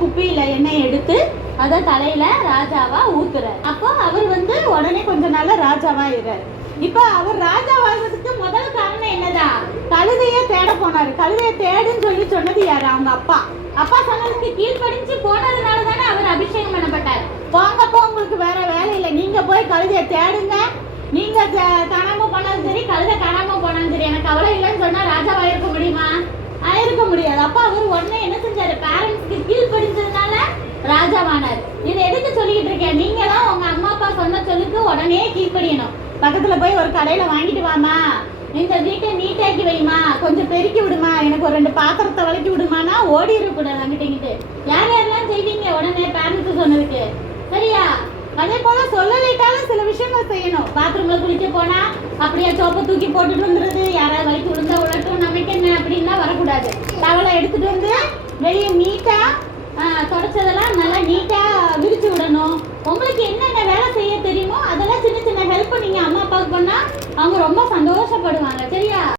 குப்பியில எண்ணெய் எடுத்து அதை தலையில ராஜாவா ஊத்துறாரு. அப்போ அவர் உடனே கொஞ்ச நாள்ல ராஜாவா இருக்காரு. இப்ப அவர் ராஜாவாகிறதுக்கு முதல் காரணம் என்னதான்? கழுதைய தேட போனாரு. கழுதைய தேடுன்னு சொல்லி சொன்னது யாரு? அவங்க அப்பா. அப்பா சொன்னதுக்கு கீழ்படிஞ்சு போனதுனால தானே அவர் அபிஷேகம் பண்ணப்பட்டார். போங்கப்போ, உங்களுக்கு வேற வேலை இல்லை, நீங்க போய் கழுதைய தேடுங்க. நீங்க காணாம போனாலும் சரி, கழுதை காணாம போனாலும் சரி, எனக்கு கவலை இல்லைன்னு சொன்னா ராஜாவா இருக்க முடியுமா? இருக்க முடியாது. அப்ப அவர் உடனே என்ன செஞ்சாரு? பேரண்ட்ஸ்க்கு கீழ்படிஞ்சதுனால ராஜாவானார். இதை எதுக்கு சொல்லிக்கிட்டு இருக்கேன்? நீங்க தான் உங்க அம்மா அப்பா சொன்ன சொல்லுக்கு உடனே கீழ்படியணும். பக்கத்துல போய் ஒரு கடையில வாங்கிட்டு வாமா, இந்த வீட்டை நீட்டாக்கி வைமா, கொஞ்சம் பெருக்கி விடுமா, எனக்கு ஒரு 2 பாத்திரத்தை வளைக்கி விடுமானா ஓடி இருக்கக்கூடாது அங்கிட்டு. யார் யாரெல்லாம் செய்வீங்க உடனே பேரண்ட்ஸ் சொன்னதுக்கு? சரியா? அதே போல சொல்லலைட்டாலும் சில விஷயங்கள் செய்யணும். பாத்ரூம்ல குளிக்க போனா அப்படியே சோப்பை தூக்கி போட்டுட்டு வந்துடுறது, யாராவது வலிக்கு விழுந்தா உழட்டும், நமக்கு என்ன அப்படின்லாம் வரக்கூடாது. டவலை எடுத்துட்டு வந்து வெளியே நீட்டா தொடச்சதெல்லாம் நல்லா நீட்டா விரிச்சு விடணும். உங்களுக்கு என்னென்ன வேலை செய்ய தெரியுமோ அதெல்லாம் சின்ன சின்ன ஹெல்ப் நீங்க அம்மா அப்பாவுக்கு பண்ணா அவங்க ரொம்ப சந்தோஷப்படுவாங்க. சரியா?